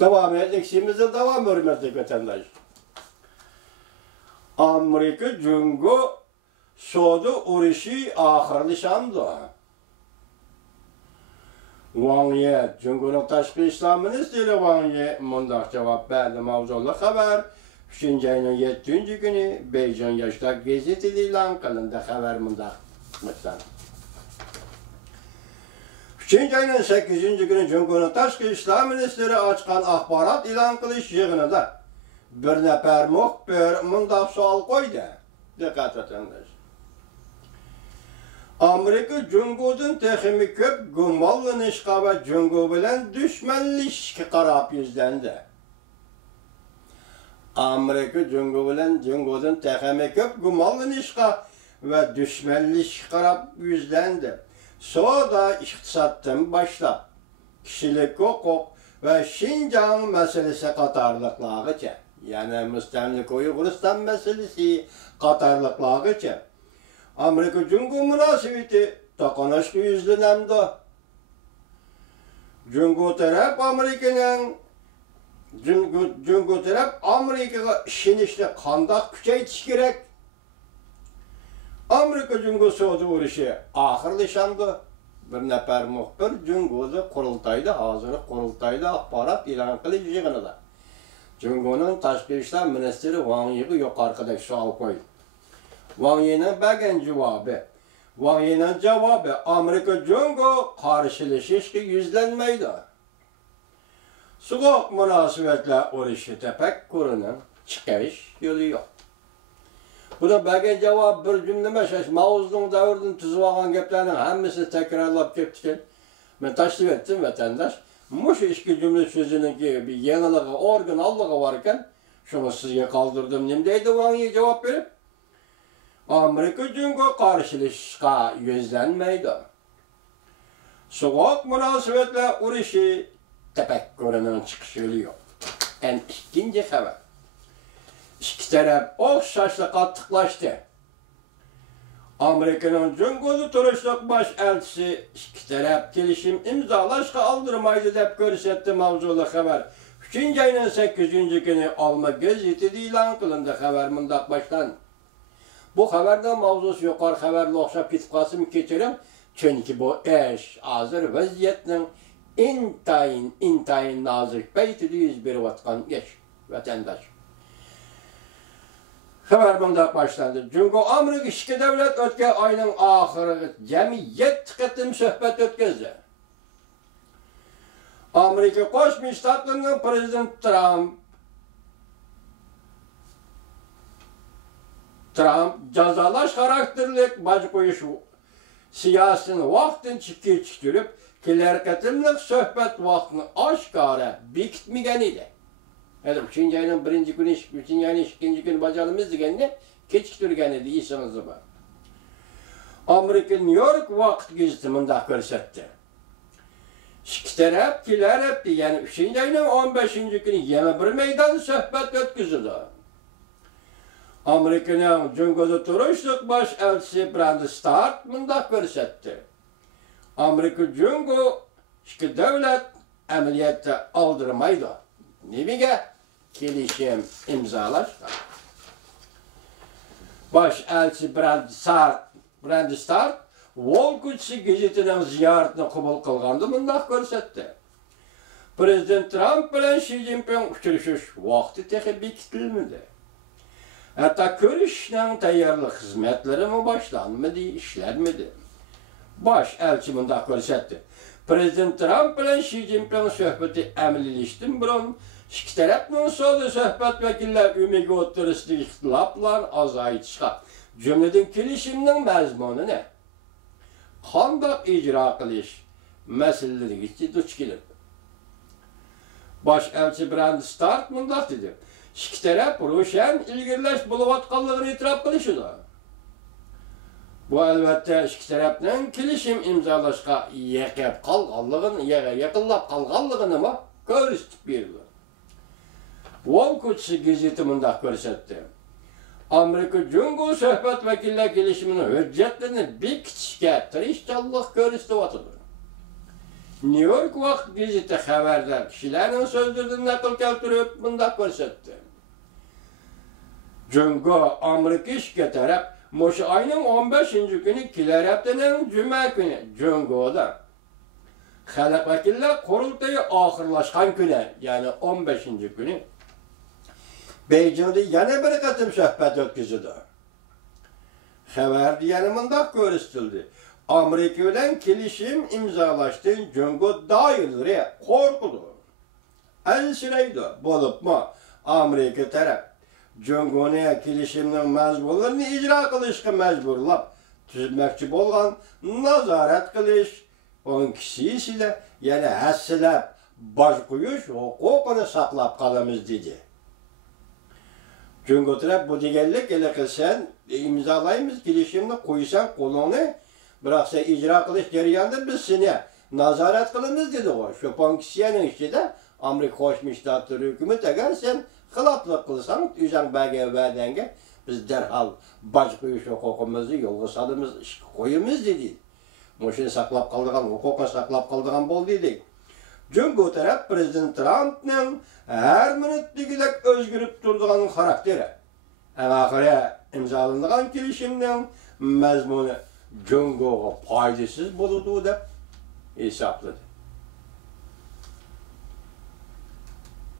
Devam edişimize devam hürmetli vatandaş. Amerika Cungo sodu uruşu ahırlaşandı. Wang Ye, Cungo'nun Taşkı İslam Ministeri Wang Ye mundaq cevap verdi mavzulu haber. 3. ayının 7. günü Beycan Yaşlar gazetede ilan kılındı haber mundaq. 3. ayının 8. günü Cungo'nun Taşkı İslam Ministeri açқан axbarat ilan qilish yig'inida bir nafar muxbir mundaq savol qo'ydi. Diqqat vatandaş. Amerika Cungo'dan texmi köp gumonlanishga va Cungo bilan dushmanlashishga qarab yuzlandi. Amerika Cungo'dan texmi köp gumonlanishga va dushmanlashishga qarab yuzlandi. Soda iqtisoddan boshlab kishilik huquq va Şinjan meselesi qatorliqlargacha, ya'ni mustamlik Uyg'uriston meselesi qatorliqlargacha Amerika Cungo münasebeti to'qnashishga yuzlanadi. Cungo taraf Amerikaga ishonishni qanday kuchaytirish kerak? Amerika Cungo savdo urushi oxirlashandi. Bir nafar muxbir Cungo'da qurultayda axborot e'lon qilish yig'inida Cungo'ning tashqi ishlar ministri Wang Ye'ga yuqoridagi savol qo'ydi. Wang Ye'ning bergan javobi Amerika Cungo qarshilashishga yuzlanmaydi. So'q munosabatlar urushi tafakkurining chiqish yo'li yo'q. Buna bergan javob bir jumla emas, mavzuning davridan tuzib olgan gaplarning hammasini takrorlab ketgan. Men tashlab etdim vatandosh. Mush ikki jumla so'zininki bir yangilig'i, originalligi bor ekan, shuni sizga qoldirdim. Nima deydi Wang Ye javob berib? Amerika Cungo qarshilashishga yuzlanmaydi. So'q munosabatlar urushi tafakkurining chiqish yo'li yo'q. Ikkinchi xabar. İki taraf o'xshashli qattiqlashdi. Amerikaning Cungo'da turishliq bosh elchisi ikki taraf kelishim imzolashga oldirmaydi deb ko'rsatdi mavzuli xabar. 3. ayning 8. kuni Olma gazetida e'lon qilindi. Xabar mundaq boshlan. Bu xabarda mavzusi yuqori xabarga o'xshab ketib qolsin kechiring, chunki bu ish hozir vaziyatning intayin nozik paytida yuz berayotgan ish vatandosh. Xabar mundaq boshlandi. Cungo Amerika ikki davlat o'tgan oyning oxiriga jami 7 qatim suhbat o'tkazdi. Amerika Qo'shma Shtatlarining prezidenti Trump jazolash xarakterli baj qo'yish siyosatini vaqtincha kechiktirib, kelar qatimliq suhbat vaqtini oshkora bekitmagan edi. 3. ayning 1. kuni, 3. ayning 2. kuni bajaramiz deganda kechiktirgan edi, esingizda bor. Amerika New York vaqt gazeti mundaq ko'rsatdi. Ikki taraf kelar hafta, ya'ni 3. ayning 15. kuni yana bir maydon suhbat o'tkazdi. Amerikaning Cungo'da turishliq bosh elchisi Brandon Stark mundaq ko'rsatdi. Amerika Cungo ikki davlat amaliyotda oldirmaydi. Nimaga? Kelishim imzolashdi. Bosh elchi Brandon Stark Wall Street gazetining ziyoratini qabul qilganda mundaq ko'rsatdi. Prezident Trump bilan Xi Jinping uchrashish vaqti texnik bekitilmadi. Hatta ko'rishning tayyorlik xizmatlari boshlanmadi, ishlanmadi. Bosh elchi mundaq ko'rsatdi. Prezident Trump bilan Xi Jinping suhbati amaliyalashdan burun ikki tarafning savdo suhbat vakillari umiga o'tirisidagi ixtiloflar azaytishga, jumladan kelishimning mazmunini qanday ijro qilish masalalariga duch keldi. Bosh elchi Brandon Stark mundaq dedi. Ikki taraf ro'shan ilgirlash bo'layotganligini e'tirof qilishdi. Bu albatta ikki tarafning kelishim imzolashga yaqinlab qolganligini ko'rsatib berdi. Wall Street gazeti mundaq ko'rsatdi. Amerika Cungo suhbat vakillari kelishimini hujjatlarini bekitishga tirishchilik ko'rsatyapti. New York Vaqt gazeti xabarlar kishilarning so'zlaridan naql keltirib bunday ko'rsatdi. Jungo Amerika ishga taraf Mo'sha ayning 15-kuni kelar haftaning juma kuni Jungoda xalq vakillar qurultayi oxirlashgan kuni, ya'ni 15-kuni Beijingda yana bir qatim suhbat o'tkazildi. Xabarda yana bunday ko'rsatildi. Amerika bilan kelishim imzolashdan Jungo doiralari qo'rqdi. Ansiraydi bo'libmi Amerika taraf Jungo'ni kelishimning mazmunlarini ijro qilishga majburlab tuzmoqchi bo'lgan nazorat qilish funksiyasiga yana hassilab bosh qo'yish huquqini saqlab qolamiz dedi. Jungo taraf bu deganlik ele qilsan imzolaymiz kelishimni qo'ysan qo'lingni, biroq sen ijro qilish jarayonida biz seni nazorat qilamiz dedi. Shu funksiyaning ichida Amerika Qo'shma Shtatlari hukumati agar sen xiloflik qilsang, o'zing bergan va'dangga biz darhol boj qo'yish huquqimizni yo'lga solamiz, ishga qo'yamiz dedi. Mo'shani saqlab qoldigan, huquqni saqlab qoldigan bo'ldi dedi. Jungo taraf Prezident Trumpning har minutligidek o'zgarib turadigan xarakteri. Oxiri imzolangan kelishimning mazmuni Jungo'ga foydasiz bo'ladi deb hisobladi.